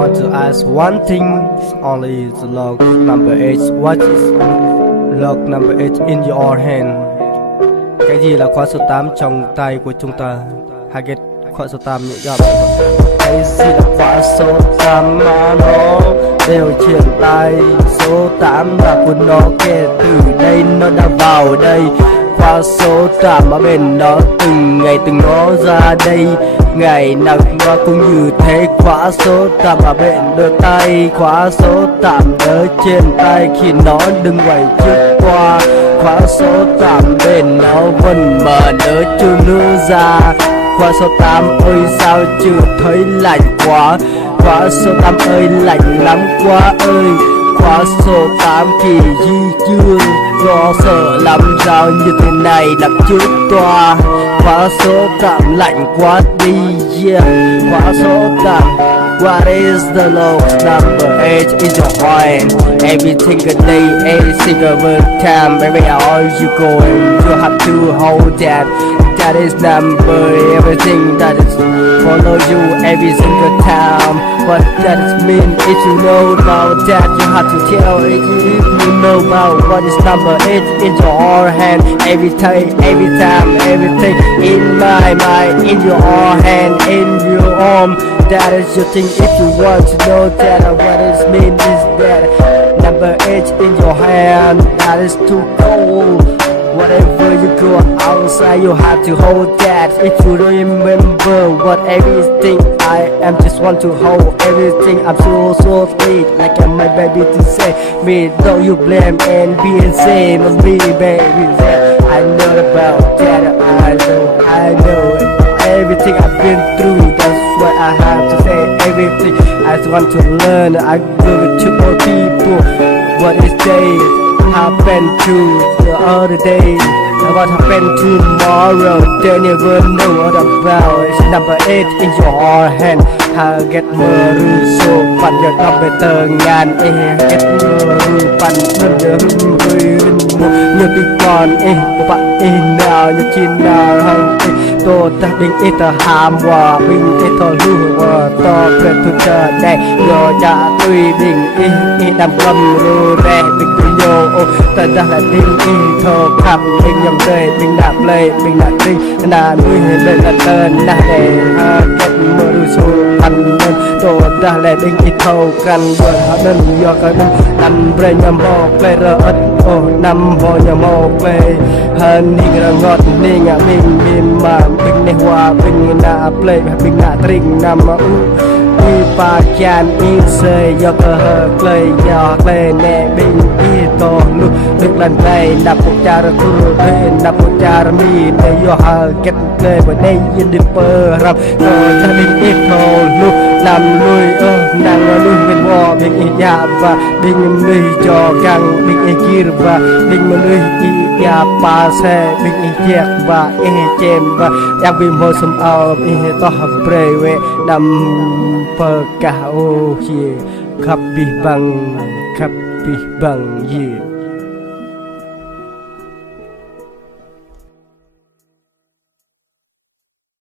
want to ask one thing only the log number 8. What is log number 8 in your hand? Cái gì là khóa số 8 trong tay của chúng ta? Hãy get khóa số 8 nhẹ nhàng. Cái gì là khóa số 8 mà nó đều truyền tay? Số 8 là của nó, kể từ đây nó đã vào đây. Khóa số 8 ở bên đó từng ngày từng ngó ra đây. Ngày nào nó cũng như thế. Khóa số 8 ở bên đôi tay. Khóa số 8 ở trên tay khi nó đứng quay trước qua. Khóa số 8 bên nó vẫn mở nở chưa nữa ra. Khóa số 8 ơi sao chưa thấy lạnh quá. Khóa số 8 ơi lạnh lắm quá ơi. Khóa số 8 kỳ gì chưa lo sợ lắm sao như thế này làm trước tòa. Khóa số 8 lạnh quá đi yeah. Khóa số 8 what is the low number 8 in your mind? Every single day, every single time, everywhere you going, you have to hold that. That is number, everything that is follow you every single time. What that is mean? If you know about that, you have to tell it. If you know about what is number 8 in your hand, every time, everything in my mind, in your hand, in your arm. That is your thing. If you want to know that, what it mean is that number 8 in your hand. That is too cold. Whatever you go outside, you have to hold that. If you remember what everything I am, just want to hold everything. I'm so sweet, like I'm my baby to say me. Don't you blame and be insane of me, baby. That I know about that. I know everything I've been through. That's what I have to say. Everything I just want to learn. I go to more people. What is they happen to the other day, what happened tomorrow, they never know what about. It's number 8 in your hand. I get more so fun your number 8 get more fun như đi còn bạn nào như chín nào hơn tôi ta định ít hàm hòa bình ít lưu to về tu chờ đây rồi đã tùy bình ít đam cầm rồi đây bình tùy nhô ta đã là định ít thơ khắp bình nhầm đời bình nạp lệ bình nạp tinh là nuôi lên là tên là để kết mở số ăn nên tôi đã là định ít thâu căn vừa họ nên do cái nên làm về nhầm mò về rỡ ớt năm hồ nhầm mò về hơn đi cái ngọt đi ngã mình mà bình này hòa bình nạ play bình nạ trinh nằm đi pa chan in sơi do cơ hở play nhỏ play nè bình đi to lúc được lần này nạp một cha ra tu để nạp một cha ra mi để do hở kết play bởi đây yên đi pơ rập rồi ta bình ít thô lúc làm nuôi nàng nuôi bên bò bình ít nhà và bình nuôi cho càng bình ít kia và bình nuôi nhà ba xe bình ít chẹt và chèm và em bị mồ sum ao bị to hợp bể về đầm pơ cả ô gì khắp bị bằng gì